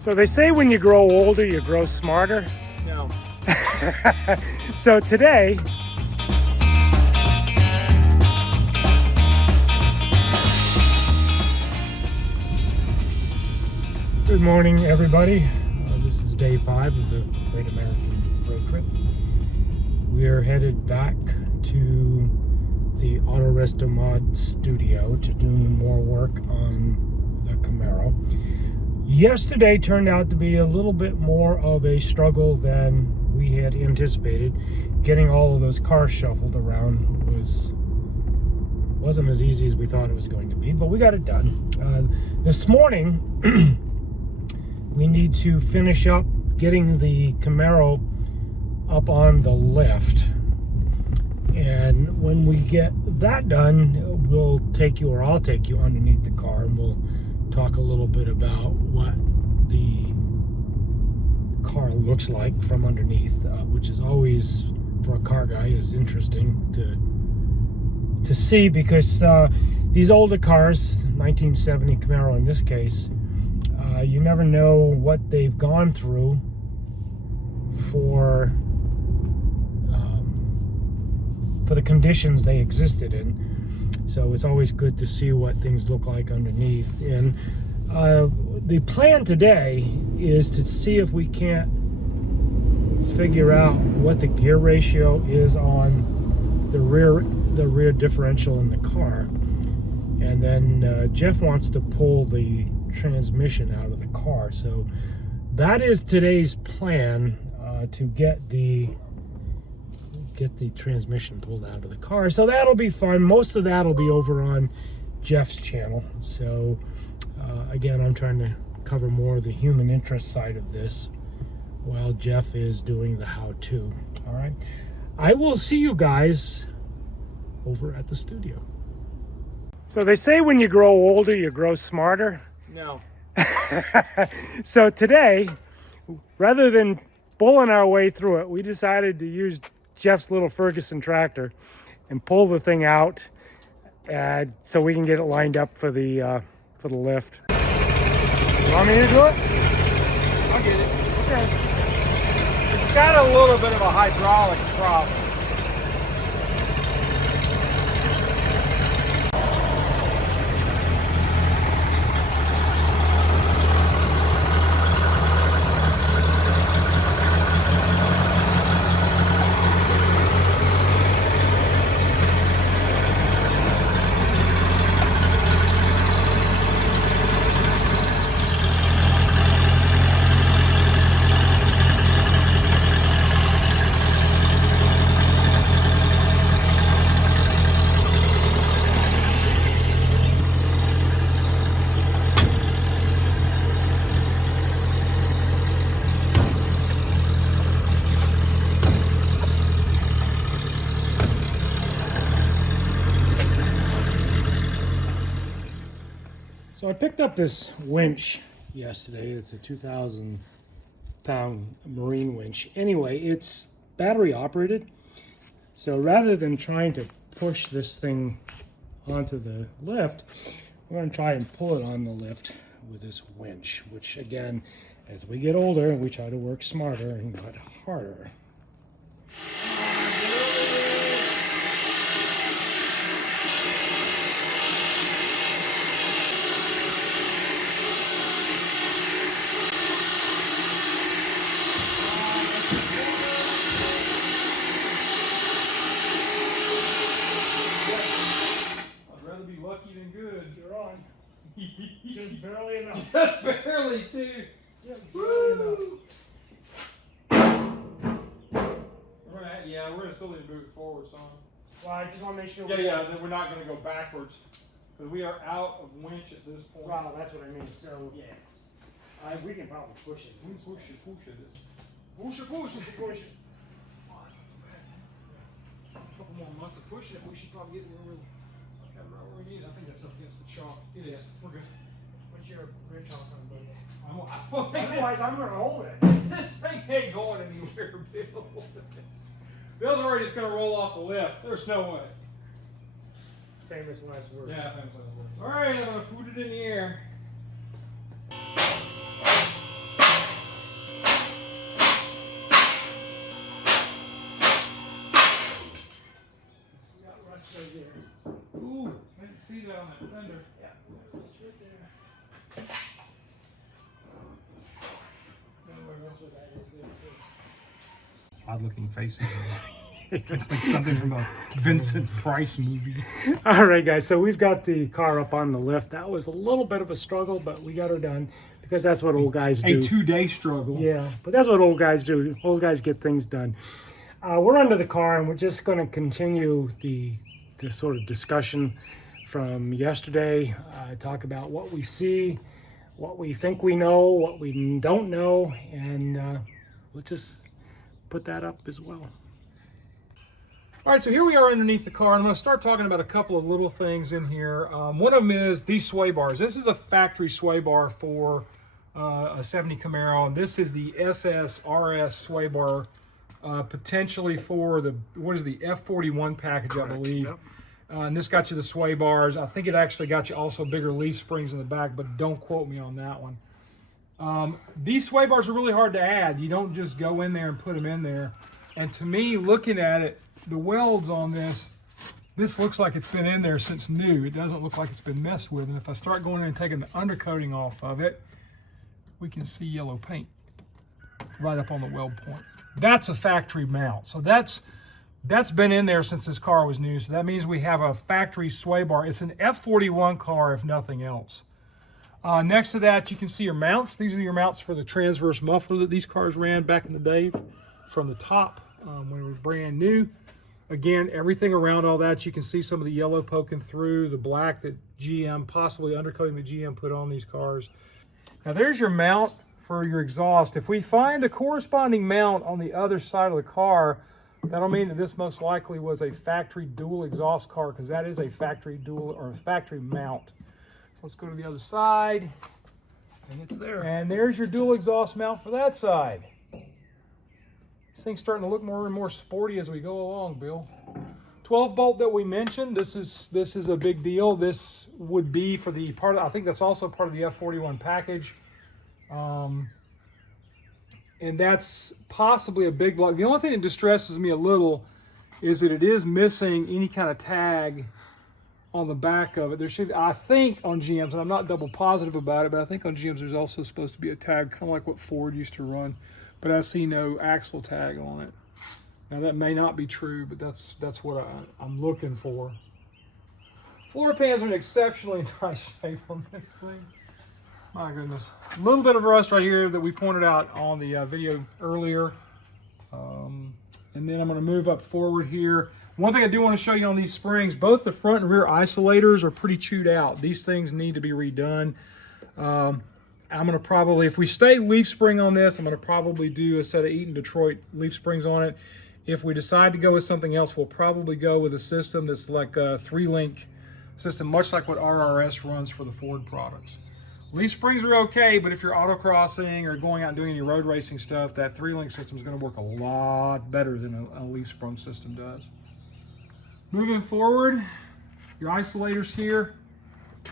So they say when you grow older, you grow smarter. No. So today, good morning, everybody. This is day 5 of the Great American Road Trip. We are headed back to the AutoRestoMod studio to do more work on the Camaro. Yesterday turned out to be a little bit more of a struggle than we had anticipated. Getting all of those cars shuffled around wasn't as easy as we thought it was going to be, but we got it done. This morning, we need to finish up getting the Camaro up on the lift. And when we get that done, we'll take you, or I'll take you underneath the car, and we'll talk a little bit about what the car looks like from underneath, which is always, for a car guy, is interesting to see, because these older cars, 1970 Camaro in this case, you never know what they've gone through for the conditions they existed in. So it's always good to see what things look like underneath. And the plan today is to see if we can't figure out what the gear ratio is on the rear differential in the car. And then Jeff wants to pull the transmission out of the car. So that is today's plan, to get the transmission pulled out of the car. So that'll be fun. Most of that'll be over on Jeff's channel. So again, I'm trying to cover more of the human interest side of this while Jeff is doing the how-to. All right, I will see you guys over at the studio. So they say when you grow older, you grow smarter. No. So today, rather than bulling our way through it, we decided to use Jeff's little Ferguson tractor and pull the thing out, so we can get it lined up for the lift. You want me to do it? I'll get it. Okay. It's got a little bit of a hydraulics problem. So I picked up this winch yesterday. It's a 2,000-pound marine winch. Anyway, it's battery operated. So rather than trying to push this thing onto the lift, we're going to try and pull it on the lift with this winch, which again, as we get older, we try to work smarter and not harder. Lucky than good. You're on. Just barely enough. Just barely, too. Just barely enough. Yeah, we're gonna still need to move it forward some. Well, I just want to make sure. Yeah, we're not gonna go backwards because we are out of winch at this point. Wow, that's what I mean. So yeah, we can probably push it. Push it. Push it. Oh, that's not too bad. A couple more months of pushing it, we should probably get where we need. I think that's up against the chalk. It is. We're good. What's your rear chalk on, buddy? Otherwise, I'm gonna hold it. This thing ain't going anywhere, Bill. Bill's already just gonna roll off the lift. There's no way. Famous last words. Yeah, famous last words. All right, I'm gonna put it in the air. odd-looking faces. It's like something from a Vincent Price movie. All right, guys, so we've got the car up on the lift. That was a little bit of a struggle, but we got her done because that's what old guys do. A 2-day struggle. Yeah, but that's what old guys do. Old guys get things done. We're under the car, and we're just going to continue the sort of discussion from yesterday. Talk about what we see, what we think we know, what we don't know, and we'll just put that up as well. All right, so here we are underneath the car. I'm going to start talking about a couple of little things in here. One of them is these sway bars. This is a factory sway bar for a 70 Camaro, and this is the SSRS sway bar, potentially for the F41 package, Correct. I believe. Yep. And this got you the sway bars. I think it actually got you also bigger leaf springs in the back, but don't quote me on that one. These sway bars are really hard to add. You don't just go in there and put them in there. And to me, looking at it, the welds on this looks like it's been in there since new. It doesn't look like it's been messed with. And if I start going in and taking the undercoating off of it, we can see yellow paint right up on the weld point. That's a factory mount. So that's been in there since this car was new. So that means we have a factory sway bar. It's an F41 car, if nothing else. Next to that, you can see your mounts. These are your mounts for the transverse muffler that these cars ran back in the day from the top when it was brand new. Again, everything around all that, you can see some of the yellow poking through, the black that GM, possibly undercoating the GM put on these cars. Now there's your mount for your exhaust. If we find a corresponding mount on the other side of the car, that'll mean that this most likely was a factory dual exhaust car, because that is a factory dual or a factory mount. So let's go to the other side. And it's there. And there's your dual exhaust mount for that side. This thing's starting to look more and more sporty as we go along, Bill. 12 bolt that we mentioned, this is a big deal. This would be for the part of, I think that's also part of the F41 package. And that's possibly a big block. The only thing that distresses me a little is that it is missing any kind of tag on the back of it. There should, I think on GMs, and I'm not double positive about it, but I think on GMs there's also supposed to be a tag, kind of like what Ford used to run. But I see no axle tag on it. Now that may not be true, but that's what I'm looking for. Floor pans are in exceptionally nice shape on this thing. My goodness. A little bit of rust right here that we pointed out on the video earlier. And then I'm going to move up forward here. One thing I do want to show you on these springs, both the front and rear isolators are pretty chewed out. These things need to be redone. I'm going to probably, if we stay leaf spring on this, I'm going to probably do a set of Eaton Detroit leaf springs on it. If we decide to go with something else, we'll probably go with a system that's like a 3-link system, much like what RRS runs for the Ford products. Leaf springs are okay, but if you're autocrossing or going out and doing any road racing stuff, that 3-link system is going to work a lot better than a leaf sprung system does. Moving forward, your isolators here.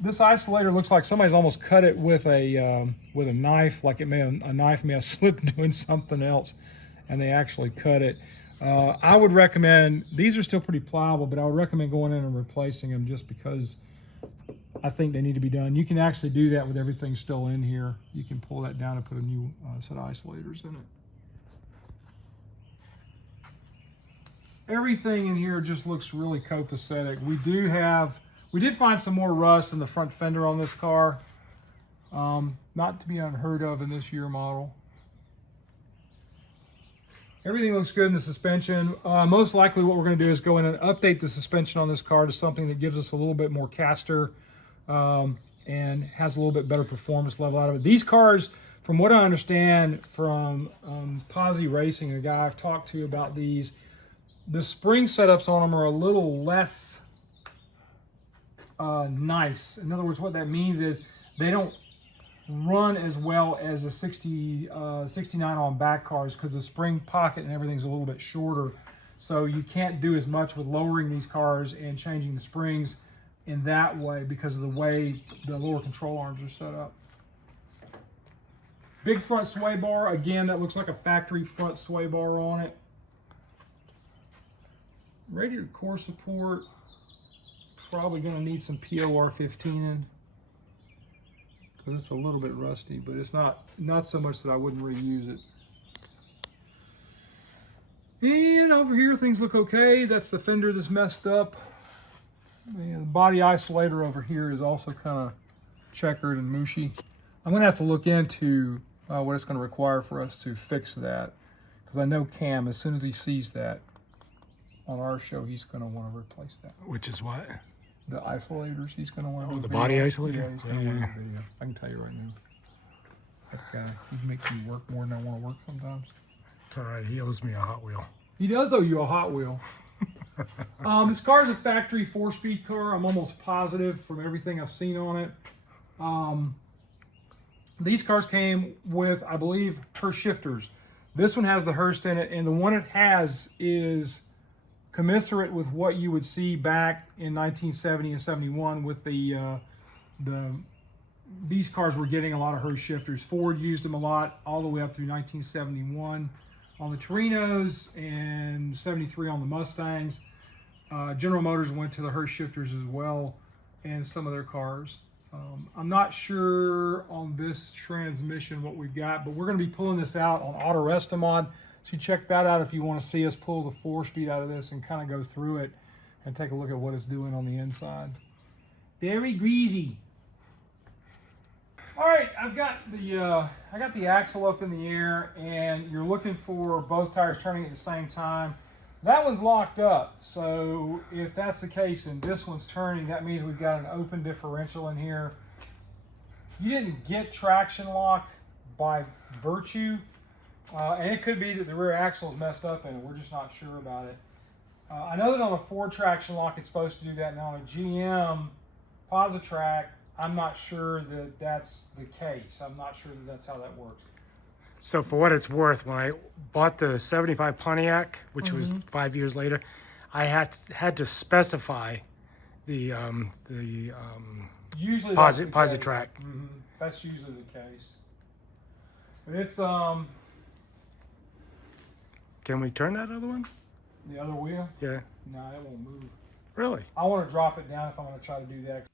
This isolator looks like somebody's almost cut it with a knife, like a knife may have slipped doing something else, and they actually cut it. I would recommend, these are still pretty pliable, but I would recommend going in and replacing them just because I think they need to be done. You can actually do that with everything still in here. You can pull that down and put a new set of isolators in it. Everything in here just looks really copacetic. We did find some more rust in the front fender on this car. Not to be unheard of in this year model. Everything looks good in the suspension. Most likely what we're going to do is go in and update the suspension on this car to something that gives us a little bit more caster and has a little bit better performance level out of it. These cars, from what I understand from Posse Racing, a guy I've talked to about these, the spring setups on them are a little less nice. In other words, what that means is they don't run as well as the 69 on back cars because the spring pocket and everything's a little bit shorter. So you can't do as much with lowering these cars and changing the springs in that way because of the way the lower control arms are set up. Big front sway bar. Again, that looks like a factory front sway bar on it. Radiator core support. Probably going to need some POR15 in because it's a little bit rusty, but it's not so much that I wouldn't reuse it. And over here, things look okay. That's the fender that's messed up. The body isolator over here is also kind of checkered and mushy. I'm going to have to look into what it's going to require for us to fix that. Because I know Cam, as soon as he sees that on our show, he's going to want to replace that. Which is what? The isolators, he's going to want to do. The body isolator? Yeah, he's going to want to do video. I can tell you right now. That guy, he makes me work more than I want to work sometimes. It's all right. He owes me a Hot Wheel. He does owe you a Hot Wheel. This car is a factory 4-speed car. I'm almost positive from everything I've seen on it. These cars came with, I believe, Hurst shifters. This one has the Hurst in it, and the one it has is commensurate with what you would see back in 1970 and 71 with these cars were getting a lot of Hurst shifters. Ford used them a lot all the way up through 1971 on the Torinos and 73 on the Mustangs. General Motors went to the Hurst shifters as well in some of their cars. I'm not sure on this transmission what we've got, but we're going to be pulling this out on AutoRestoMod. So you check that out if you want to see us pull the 4-speed out of this and kind of go through it and take a look at what it's doing on the inside. Very greasy. All right, I got the axle up in the air, and you're looking for both tires turning at the same time. That one's locked up, so if that's the case and this one's turning, that means we've got an open differential in here. You didn't get traction lock by virtue, and it could be that the rear axle is messed up and we're just not sure about it. I know that on a Ford traction lock it's supposed to do that. Now on a GM Positrack, I'm not sure that that's the case. I'm not sure that that's how that works. So for what it's worth, when I bought the 75 Pontiac, which was 5 years later, I had to specify the usually Positrack. That's usually the case. But it's Can we turn that other one? the other wheel? Yeah. No, it won't move. Really? I want to drop it down if I'm going to try to do that.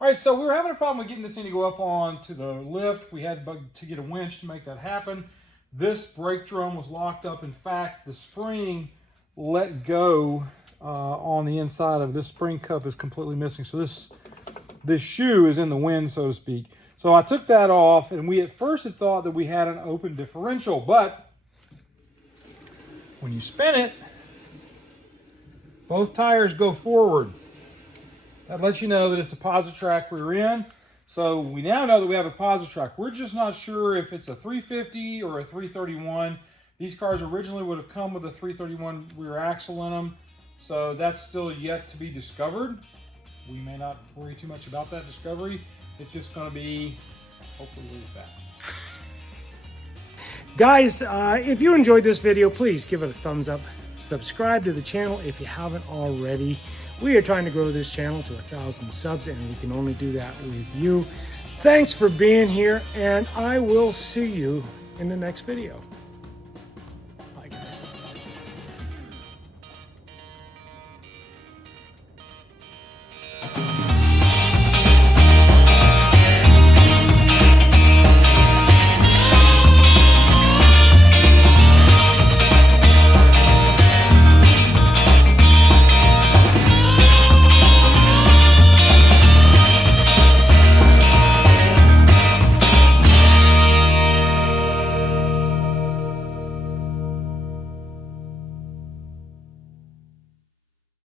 All right, so we were having a problem with getting this thing to go up onto the lift. We had to get a winch to make that happen. This brake drum was locked up. In fact, the spring let go on the inside of this spring cup is completely missing. So this shoe is in the wind, so to speak. So I took that off, and we at first had thought that we had an open differential, but when you spin it, both tires go forward. That lets you know that it's a Positrack we're in. So we now know that we have a Positrack. We're just not sure if it's a 350 or a 331. These cars originally would have come with a 331 rear axle in them. So that's still yet to be discovered. We may not worry too much about that discovery. It's just going to be hopefully really fast. Guys, if you enjoyed this video, please give it a thumbs up. Subscribe to the channel if you haven't already. We are trying to grow this channel to 1,000 subs, and we can only do that with you. Thanks for being here, and I will see you in the next video.